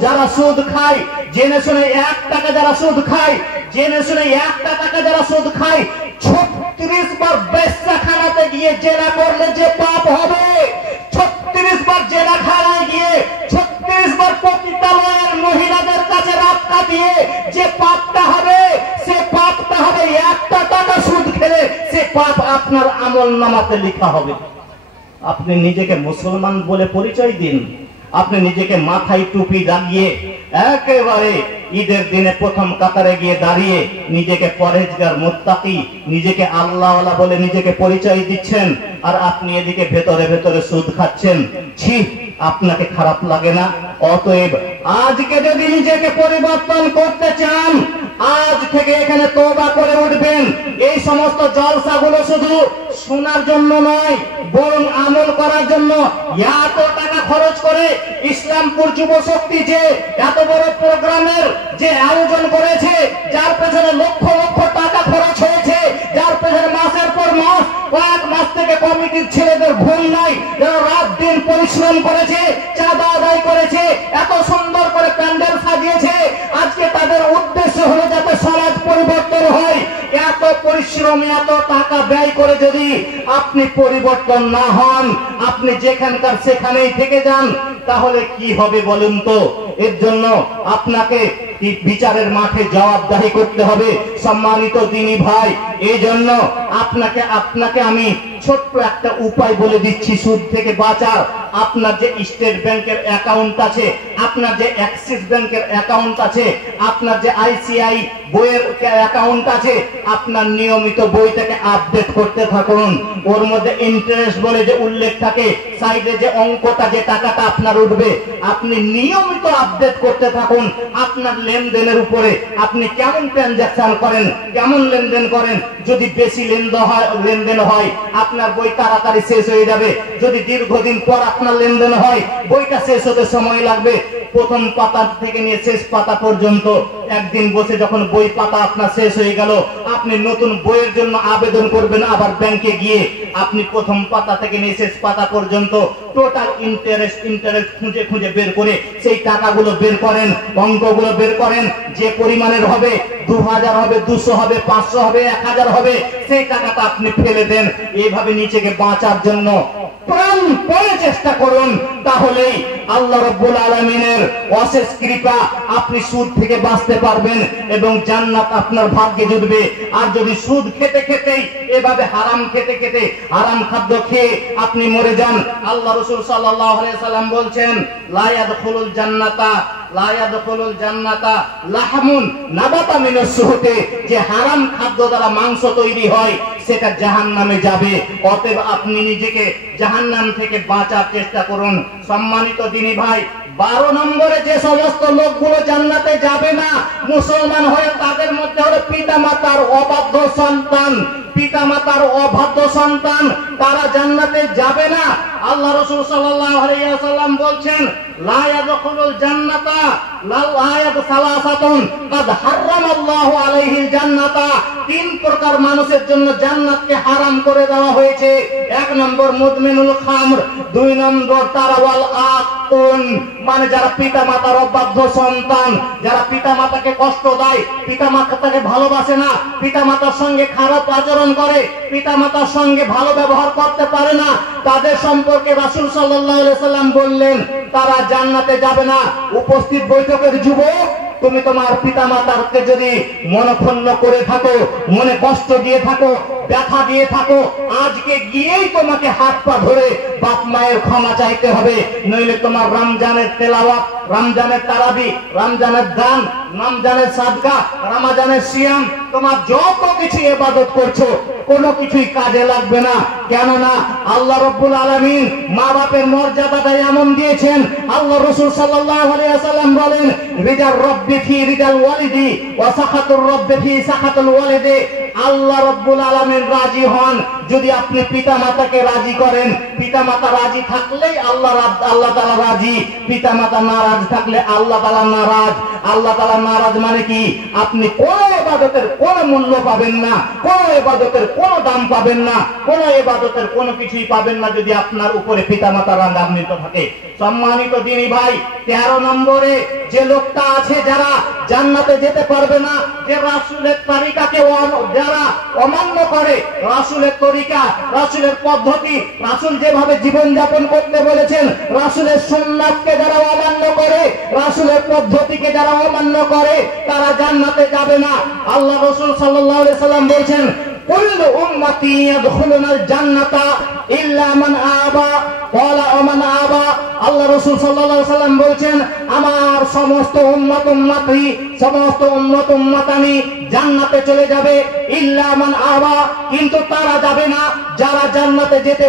যারা সুদ খায়, জেনে শুনে 1 টাকা যারা সুদ খায়, জেনে শুনে 1 টাকা যারা সুদ খায়, 36 বার বেশ্যাখানাতে গিয়ে জেনা করলে যে পাপ হবে, 36 বার জেনাখানায় গিয়ে 36 বার পতিতালয়ের মহিলাদের কাছে রাত কাটিয়ে যে পাপটা হবে, সে পাপটা হবে 1 টাকা সুদ খেলে, সে পাপ আপনার আমলনামাতে লেখা হবে। আপনি নিজেকে মুসলমান বলে পরিচয় দিন। আপনি নিজেকে মাথায় টুপি লাগিয়ে একেবারে ঈদের দিনে প্রথম কাতারে গিয়ে দাঁড়িয়ে নিজেকে পরহেজগার মুত্তাকি, নিজেকে আল্লাহওয়ালা বলে নিজেকে পরিচয় দিচ্ছেন, আর আপনি এদিকে ভেতরে ভেতরে সুদ খাচ্ছেন। ছি, আপনাকে খারাপ লাগে না? অতএব আজকে যদি নিজেকে পরিবর্তন করতে চান, আজ থেকে এখানে তওবা করে উঠবেন। এই সমস্ত জলসাগুলো শুধু শোনার জন্য নয়, বরং আমল করার জন্য। এত টাকা খরচ করে ইসলামপুর যুব শক্তি যে এত বড় প্রোগ্রামের যে আয়োজন করেছে, যার পেছনে লক্ষ লক্ষ টাকা খরচ হয়েছে, যার পেছনে মাসের পর মাস, কয়েক মাস থেকে কমিটির ছেলেদের ঘুম নাই, যারা রাত দিন পরিশ্রম করেছে, চাঁদা আদায় করেছে, এত সুন্দর করে প্যান্ডেল সাজিয়েছে, আজকে তাদের উদ্দেশ্য হলো যাতে সমাজ পরিবর্তন হয়। এত পরিশ্রম, এত টাকা ব্যয় করে যদি আপনি পরিবর্তন না হন, আপনি যেখানকার সেখানেই থেকে যান, তাহলে কি হবে বলুন তো? এর জন্য আপনাকে বিচারের মাঠে জবাবদাহি করতে হবে। সম্মানিত দিনী ভাই, এই জন্য আপনাকে আমি ছোট্ট একটা উপায় বলে দিচ্ছি সুদ থেকে বাঁচার। আপনার যে স্টেট ব্যাংকের অ্যাকাউন্ট আছে, আপনার যে অ্যাক্সিস ব্যাংকের অ্যাকাউন্ট আছে, আপনার যে আইসিআই বইয়ের অ্যাকাউন্ট আছে, আপনার নিয়মিত বইটাকে আপডেট করতে থাকুন। ওর মধ্যে ইন্টারেস্ট বলে যে উল্লেখ থাকে, সাইডে যে অঙ্কটা, যে টাকাটা আপনার উঠবে, আপনি নিয়মিত আপডেট করতে থাকুন। আপনার লেনদেনের উপরে আপনি কেমন ট্রানজাকশন করেন, কেমন লেনদেন করেন। যদি বেশি লেনদেন হয়, আপনার বই তাড়াতাড়ি শেষ হয়ে যাবে। যদি দীর্ঘদিন পর আপনার লেনদেন হয়, বইটা শেষ হতে সময় লাগবে। প্রথম পাতা থেকে নিয়ে শেষ পাতা পর্যন্ত একদিন বসে যখন বই পাতা আপনার শেষ হয়ে গেল, আপনি নতুন বইয়ের জন্য আবেদন করবেন। আবার ব্যাংকে গিয়ে আপনি প্রথম পাতা থেকে নিয়ে শেষ পাতা পর্যন্ত টোটাল ইন্টারেস্ট খুঁজে খুঁজে বের করে সেই টাকাগুলো বের করেন, অঙ্কগুলো বের করেন। যে পরিমাণের হবে, 2000 হবে, 200 হবে, 500 হবে, 1000 হবে, সেই টাকাটা আপনি ফেলে দেন। এইভাবে নিজেকে বাঁচার জন্য প্রাণপণে চেষ্টা করুন, তাহলেই আল্লাহ রাব্বুল আলামিনের অশেষ কৃপা, আপনি সুদ থেকে বাঁচতে পারবেন এবং জান্নাত আপনার ভাগ্যে জুটবে। আর যদি সুদ খেতে খেতেই, এভাবে হারাম খেতে খেতে, হারাম খাদ্য খেয়ে আপনি মরে যান, আল্লাহ রাসূল সাল্লাল্লাহু আলাইহি ওয়াসাল্লাম বলছেন, লা ইয়াদখুলুল জান্নাতা লাহমুন নাবাতা মিনাস সুহতে, যে হারাম খাদ্য দ্বারা মাংস তৈরি হয়, সেটা জাহান্নামে যাবে। অতএব আপনি নিজেকে জাহান্নাম থেকে বাঁচার চেষ্টা করুন। সম্মানিত দিনী ভাই, 12 নম্বরে যে সমস্ত লোকগুলো জান্নাতে যাবে না মুসলমান হয়ে, তাদের মধ্যে হলো পিতামাতার অবাধ্য সন্তান। পিতামাতার অবাধ্য সন্তান, তারা জান্নাতে যাবে না। আল্লাহ রাসূল সাল্লাল্লাহু আলাইহি ওয়াসাল্লাম বলছেন, লা ইয়াদখুলুল জান্নাতা সালাসাতুন কাদ হারামাল্লাহু আলাইহিল জান্নাতা। 3 প্রকার মানুষের জন্য জান্নাতকে হারাম করে দেওয়া হয়েছে। 1 নম্বর মুদমিনুল খামর, 2 নম্বর তারাওয়াল আকুন, মানে যারা পিতামাতার অবাধ্য সন্তান, যারা পিতামাতাকে কষ্ট দেয়, পিতামাতাকে ভালোবাসে না, পিতামাতার সঙ্গে খারাপ আচরণ করে, পিতামাতার সঙ্গে ভালো ব্যবহার করতে পারে না, তাদের সম্পর্কে রাসূল সাল্লাল্লাহু আলাইহি ওয়াসাল্লাম বললেন, তারা জান্নাতে যাবে না। উপস্থিত বৈঠকের যুবক, তুমি তোমার পিতামাতাকে যদি মনক্ষুণ্ণ করে থাকো, মনে কষ্ট দিয়ে থাকো, ব্যথা দিয়ে থাকো, আজকে গিয়েই তোমাকে হাত পা ধরে বাপ মায়ের ক্ষমা চাইতে হবে। নইলে তোমার রমজানের তেলাওয়াত, রমজানের তারাবি, রমজানের দান, রমজানের সাদকা, রমজানের সিয়াম, তোমার যত কিছু ইবাদত করছো, কোনো কিছুই কাজে লাগবে না। কেননা আল্লাহ রাব্বুল আলামিন মা বাপের মর্যাদাটা এমন দিয়েছেন। আল্লাহ রাসূল সাল্লাল্লাহু আলাইহি ওয়াসাল্লাম বলেন, রিদার রব্বি ফি রিদাল ওয়ালিদি ওয়া সাখাতুর রব্বি ফি সাখাতুল ওয়ালিদি। আল্লাহ রাব্বুল আলামিন রাজি হন। যদি আপনি পিতামাতাকে রাজি করেন, পিতামাতা রাজি থাকলেই আল্লাহ তাআলা রাজি, পিতামাতা নারাজ থাকলে আল্লাহ তাআলা নারাজ। আল্লাহ তাআলা নারাজ মানে কি? আপনি কোন ইবাদতের কোন মূল্য পাবেন না, কোন ইবাদতের কোন দাম পাবেন না, কোন ইবাদতের কোন কিছুই পাবেন না যদি আপনার উপরে পিতামাতা রাগান্বিত থাকে। সম্মানিত দিনী ভাই, 13 নম্বরে যে লোকটা আছে যারা জান্নাতে যেতে পারবে না, যে রাসূলের তরিকাকে যারা অমান্য করে, রাসূলের তরিকা, রাসূলের পদ্ধতি, রাসূল যেভাবে জীবন যাপন করতে বলেছেন, রাসূলের সুন্নাতকে যারা অমান্য করে, রাসূলের পদ্ধতিকে যারা অমান্য করে, তারা জান্নাতে যাবে না। আল্লাহ রাসূল সাল্লাল্লাহু আলাইহি সাল্লাম বলেছেন, কুল্লু উম্মতি ইয়াদখুলুনাল জান্নাতা ইল্লা মান আবা। ক্বালা ওয়া মান আবা? আল্লাহ রাসূল সাল্লাল্লাহু আলাইহি সাল্লাম বলেছেন, আমার সমস্ত উম্মত উম্মতানি জান্নাতে চলে যাবে, ইল্লা মান আবা, কিন্তু তারা যাবে না যারা জান্নাতে যেতে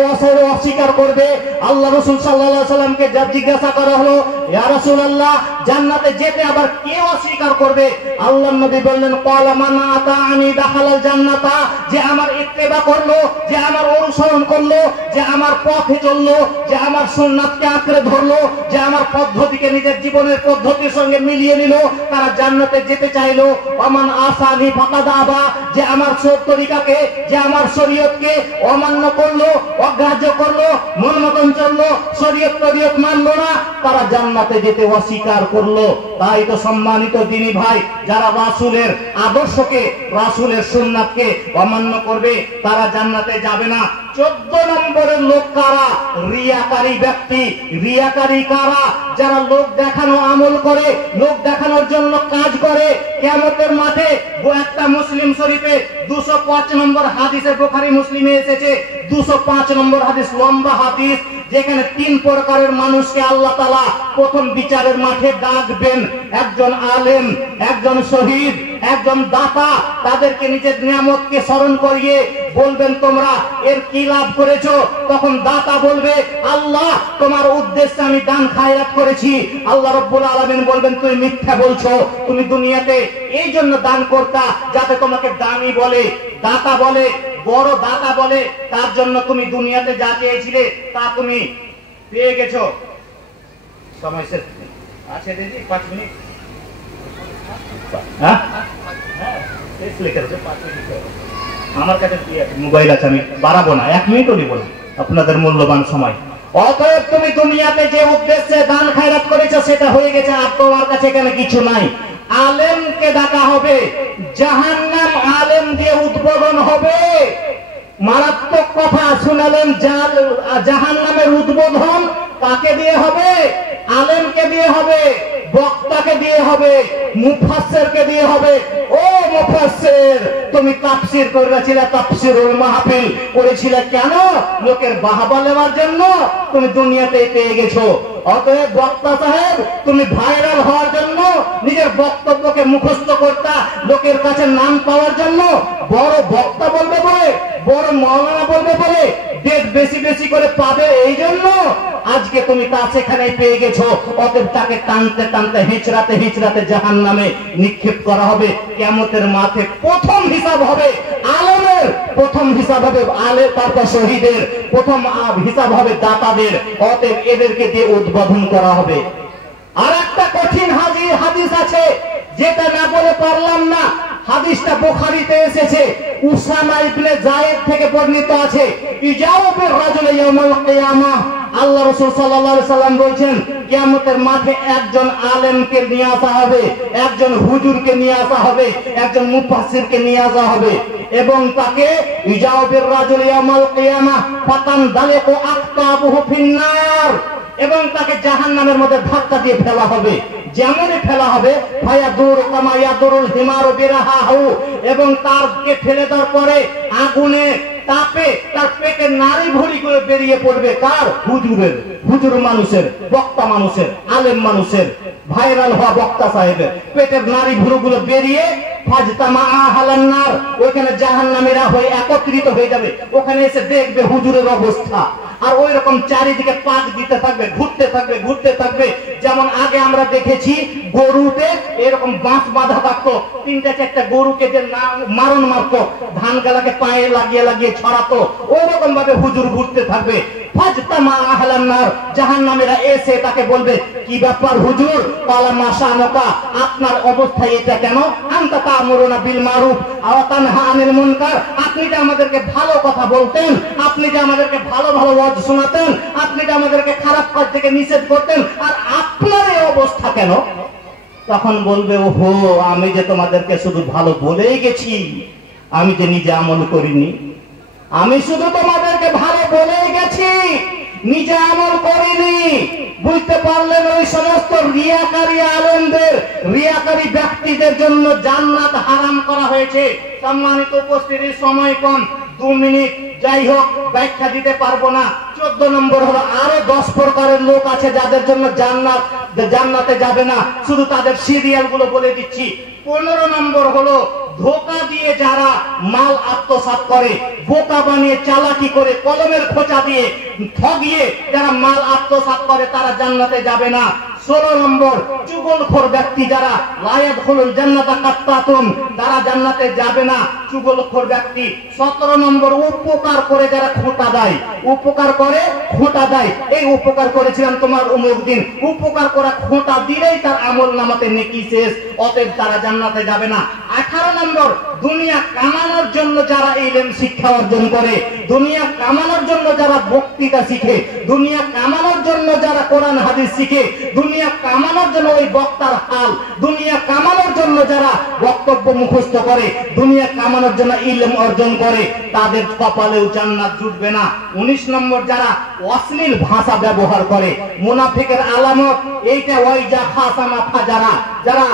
অস্বীকার করবে। আল্লাহ রাসূল সাল্লাল্লাহু আলাইহি সাল্লামকে জিজ্ঞাসা করা হলো, ইয়া রাসূলুল্লাহ, জান্নাতে যেতে আবার কে অস্বীকার করবে? আল্লাহর নবী বললেন, ক্বালা মান আতাআনি দাখালাল জান্নাতা, যে আমার ইত্তেবা করলো, যে আমার অনুসরণ করলো, যে আমার পথে চললো, যে আমার সুন্নাতকে আঁকড়ে ধরলো, যে আমার পদ্ধতিকে নিজের জীবনের পদ্ধতির সঙ্গে মিলিয়ে নিল, তারা জান্নাতে যেতে চাইলো। ওমান আসানি ফাকাদ আবা, যে আমার তরিকাকে, যে আমার শরীয়তকে অমান্য করলো, অগ্রাহ্য করলো, মন মতন চললো, শরীয়ত মানলো না, তারা জান্নাতে যেতে অস্বীকার করলো। তাই তো সম্মানিত দিনী ভাই, যারা রাসূলের আদর্শকে, রাসূলের সুন্নাতকে অমান্য করবে, তারা জান্নাতে যাবে না। 14 নম্বরের লোক কারা? রিয়াকারী ব্যক্তি। রিয়াকারী কারা? যারা লোক দেখানো আমল করে, লোক দেখানোর জন্য কাজ করে। কিয়ামতের মাঠে একটা মুসলিম শরীফে 205 নম্বর হাদিসে, বুখারী মুসলিমে এসেছে 205 নম্বর হাদিস, লম্বা হাদিস, যেখানে 3 প্রকারের মানুষকে আল্লাহ তাআলা প্রথম বিচারের মাঠে ডাকবেন। একজন আলেম, একজন শহীদ, একজন দাতা। তাদেরকে নিজের নিয়ামতকে স্মরণ করিয়ে বলবেন, তোমরা এর কি লাভ করেছো? তখন দাতা বলবে, আল্লাহ, তোমার উদ্দেশ্যে আমি দান খায়রাত করেছি। আল্লাহ রাব্বুল আলামিন বলবেন, তুমি মিথ্যা বলছো, তুমি দুনিয়াতে এই জন্য দান করতা যাতে তোমাকে দামি বলে, দাতা বলে, বড় দাতা বলে, তার জন্য তুমি দুনিয়াতে যা চেয়েছিলে তা তুমি পেয়ে গেছো। সময় শেষ আছে দিদি, 5 মিনিট। হ্যাঁ, শেষ লেখা আছে, 5 মিনিট। আমার কাছে মোবাইল আছে, আমি বাড়াবো না, 1 মিনিটও নিব না, আপনাদের মূল্যবান সময়। অতএব তুমি দুনিয়াতে যে উদ্দেশ্যে দান খায়রাত করেছো সেটা হয়ে গেছে, আর তোমার কাছে এখানে কিছু নাই। আলেমকে ডাকা হবে, জাহান্নাম আলেম দিয়ে উদ্বোধন হবে। মারাত্মক কথা শুনালেন, জাহান্নামের উদ্বোধন কাকে দিয়ে হবে? আলেমকে দিয়ে হবে, বক্তাকে দিয়ে হবে, মুফাসসিরকে দিয়ে হবে। ও মুফাসসির, তুমি তাফসীর করেছিলে, তাফসীরুল মাহফিল করেছিলে কেন? লোকের বাহবা নেওয়ার জন্য? তুমি দুনিয়াতে পেয়ে গেছো। অতএব বক্তা সাহেব, তুমি ভাইরাল হওয়ার জন্য, নিজের বক্তব্যকে মুখস্থ করতা, লোকের কাছে নাম পাওয়ার জন্য, বড় বক্তা বলবে বলে, বড় মাওলানা বলবে বলে ডেট বেশি বেশি করে পাবে, এই জন্য আজকে তুমি তা সেখানে পেয়ে গেছো। অতএব তাকে টানতে টানতে হিচড়াতে হিচড়াতে জাহান্নামে নিক্ষেপ করা হবে। কিয়ামতের মাঠে প্রথম হিসাব হবে আলেমের, প্রথম হিসাব হবে আলে, তারপর শহীদের, প্রথম হিসাব হবে দাতাদের। অতএব এদেরকে দিয়ে উদ্বোধন করা হবে। আর একটা কঠিন হাদিস আছে, যেটা না বলে পারলাম না। হাদিসটা বুখারীতে এসেছে, উসামা ইবনে যায়েদ থেকে বর্ণিত আছে। ইজাউবির রাজুল ইয়াউমাল কিয়ামাহ, আল্লাহ রাসূল সাল্লাল্লাহু আলাইহি সাল্লাম বলেছেন, কিয়ামতের মাঠে একজন আলেমকে নিয়ে আসা হবে, একজন হুজুরকে নিয়ে আসা হবে, একজন মুফাসসিরকে নিয়ে আসা হবে, এবং তাকে ইজাউবির রাজুল ইয়াউমাল কিয়ামাহ ফাতান দালিকু আকতাবুহু ফিন্নার, এবং তাকে জাহান্নামের মধ্যে ধাক্কা দিয়ে ফেলা হবে। যেমনই ফেলা হবে, ফায়াদুর কামা ইয়াদুরুল হিমারু বিরাহাহু, এবং তারকে ফেলে দেওয়ার পরে আগুনে তাপে তার পেটে নাড়ি ভরি করে বেরিয়ে পড়বে। কার? হুজুরের, হুজুর মানুষের, বক্তা মানুষের, আলেম মানুষের, ভাইরাল হওয়া বক্তা সাহেবের পেটের নাড়ি ভুরুগুলো বেরিয়ে ফাজতামা আহলান নার, ওখানে জাহান্নামীরা হয়ে একত্রিত হয়ে যাবে। ওখানে এসে দেখবে হুজুরের অবস্থা, আর ওই রকম চারিদিকে পাক দিতে থাকবে, ঘুরতে থাকবে, ঘুরতে থাকবে। যেমন আগে আমরা দেখেছি গরুতে এরকম বাঁশ বাঁধা থাকতো, 3-4টা গরুকে যে মারণ মারতো, ধান গালাকে পায়ে লাগিয়ে লাগিয়ে ছড়াতো, ওই রকম ভাবে হুজুর ঘুরতে থাকবে। ফাজতামা আহলান নার, জাহান্নামীরা এসে তাকে বলবে, কি ব্যাপার হুজুর, ক্বালা মা শানুকা, আপনার অবস্থা এটা কেন? আনতা তা'মুরুনা বিল মারুফ ওয়া তানহা আনিল মুনকার, আপনি যে আমাদেরকে ভালো কথা বলতেন, আপনি যে আমাদেরকে ভালো ভালো ওয়াজ শোনাতেন, আপনি যে আমাদেরকে খারাপ কাজ থেকে নিষেধ করতেন, আর আপনার এই অবস্থা কেন? তখন বলবে, ওহো, আমি যে তোমাদেরকে শুধু ভালো বলেই গেছি, আমি যে নিজে আমল করিনি। আমি শুধু তোমাদেরকে ভালো বলেই গেছি, নিজে আমল করিনি। বুঝতে পারলেন? ওই সমস্ত রিয়াকারী আলেমদের, রিয়াকারী ব্যক্তিদের জন্য জান্নাত হারাম করা হয়েছে। সম্মানিত উপস্থিতি, সময় কম, 2 মিনিট, যাই হোক ব্যাখ্যা দিতে পারবো না। 14 নম্বর হলো আরো 10 প্রকারের লোক আছে যাদের জন্য জান্নাতে যাবে না, শুধু তাদের সিরিয়াল গুলো বলে দিচ্ছি। 15 নম্বর হলো ধোঁকা দিয়ে যারা মাল আত্মসাৎ করে, বোকা বানিয়ে চালাকি করে, কলমের খোঁচা দিয়ে ঠগিয়ে যারা মাল আত্মসাৎ করে, তারা জান্নাতে যাবে না। 16 নম্বর চুগলখোর ব্যক্তি যারা, লা ইয়াদখুলুল জান্নাতা কাত্তাতুন, তারা জান্নাতে যাবে না, চুগলখোর ব্যক্তি। 17 নম্বর উপকার করে যারা খোঁটা দেয়, উপকার করে খোঁটা দেয়, এই উপকার করেছিলাম তোমার অমুক দিন, উপকার করা খোঁটা দিলেই তার আমল নামাতে নেকি শেষ, অতএব তারা জান্নাতে যাবে না। 18 নম্বর দুনিয়া কামানোর জন্য যারা ইলম শিক্ষা অর্জন করে, দুনিয়া কামানোর জন্য যারা বক্তৃতা শিখে, দুনিয়া কামানোর জন্য যারা কোরআন হাদিস শিখে, দুনিয়া কামানোর জন্য ওই বক্তার হাল, দুনিয়া কামানোর জন্য যারা বক্তব্য মুখস্থ করে, দুনিয়া কামানোর জন্য ইলম অর্জন করে, তাদের কপালেও জান্নাত জুটবে না। 19 নম্বর যারা অশ্লীল ভাষা ব্যবহার করে, মুনাফিকের আলামত এইটা, ওই যা খাসামা ফাজারা, যারা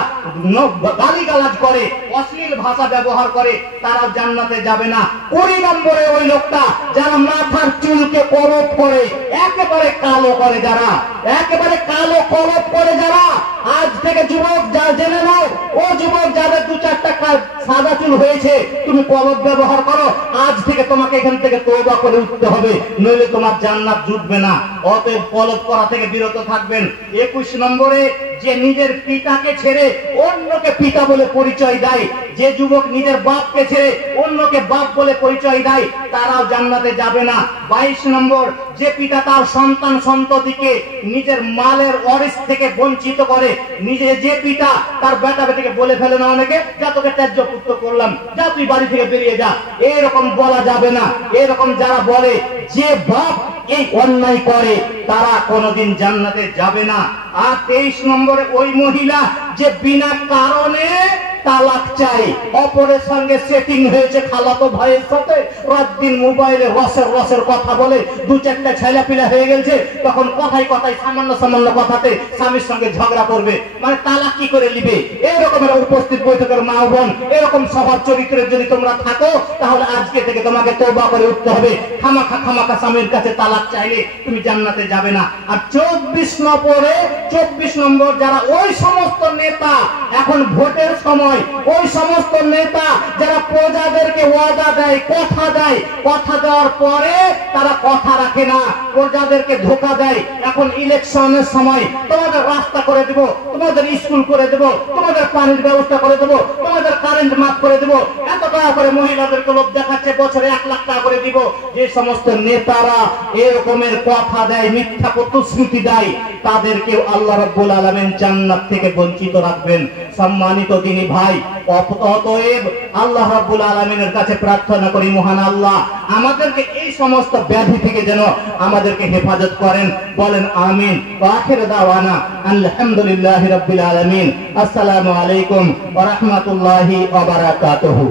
গালিগালাজ করে, অশ্লীল ভাষা ব্যবহার করে, তারাও জান্নাতে যাবে না। 20 নম্বরে ওই লোকটা যারা মাথার চুলকে করপ করে, একেবারে কালো করে, যারা একেবারে কালো করপ করে, যারা আজ থেকে যুবক যা জেনে নাও, ও যুবক যাদের 2-4টা সাদা চুল হয়েছে, তুমি কলপ ব্যবহার করো, আজ থেকে তোমাকে এখান থেকে তওবা করে উঠতে হবে, নইলে তোমার জান্নাত জুটবে না। অতএব কলপ করা থেকে বিরত থাকবেন। 21 নম্বরে যে নিজের পিতাকে ছেড়ে অন্যকে পিতা বলে পরিচয় দেয়, যে যুবক নিজের বাপকে ছেড়ে অন্যকে বাপ বলে পরিচয় দেয়, তারাও জান্নাতে যাবে না। 22 নম্বর যে পিতা তার সন্তান সন্ততিকে নিজের মালের ওয়ারিস থেকে বঞ্চিত করে, যে পিতা তার বেটা বেটিকে বলে ফেলে না অনেকে, যা তোকে ত্যায্য পুত্র করলাম, যা তুই বাড়ি থেকে বেরিয়ে যা, এরকম বলা যাবে না। এরকম যারা বলে, যে বাপ এই অন্যায় করে, তারা কোনোদিন জান্নাতে যাবে না। আর 23 নম্বরে ওই মহিলা যে বিনা কারণে তালাক চাই, অপরের সঙ্গে সেটিং হয়েছে খালাতো ভাইয়ের সাথে, রাত দিন মোবাইলে রসের কথা বলে, 2-4টা ছেলেপিলা হয়ে গেছে, তখন কথায় কথায় সামান্য কথাতে স্বামীর সঙ্গে ঝগড়া করবে, মানে তালাক কি করে নিবে? এরকমের উপস্থিত বৈঠকের মা বোন, এরকম স্বভাব চরিত্রের যদি তোমরা থাকো, তাহলে আজকে থেকে তোমাকে তওবা করে উঠতে হবে। খামাখা স্বামীর কাছে তালাক চাইলে তুমি জান্নাতে যাবে না। আর 24 নম্বর যারা ওই সমস্ত নেতা, এখন ভোটের সময় ওই সমস্ত নেতা যারা প্রজাদেরকে ওয়াদা দেয়, কথা দেওয়ার পরে তারা কথা রাখে না, প্রজাদেরকে ধোঁকা দেয়। এখন ইলেকশনের সময় তোমাদের রাস্তা করে দেব, তোমাদের স্কুল করে দেব, তোমাদের পানির ব্যবস্থা করে দেব, তোমাদের কারেন্ট মাফ করে দেব, এত টাকা করে মহিলাদেরকে লোভ দেখাচ্ছে, বছরে 1 লাখ টাকা করে দিব। যে সমস্ত নেতারা এরকমের কথা দেয়, মিথ্যা প্রতিশ্রুতি দেয়, তাদেরকেও আল্লাহ রাব্বুল আলামিন জান্নাত থেকে বঞ্চিত রাখবেন। সম্মানিত দিনী ভাই, অতএব আল্লাহ রাব্বুল আলামিনের কাছে প্রার্থনা করি, মহান আল্লাহ আমাদেরকে এই সমস্ত ব্যাধি থেকে যেন আমাদেরকে হেফাজত করেন। বলেন আমিন। ওয়া আখিরু দাওয়ানা আলহামদুলিল্লাহি রাব্বিল আলামিন। আসসালামু আলাইকুম ওয়া রাহমাতুল্লাহি ওয়া বারাকাতুহু।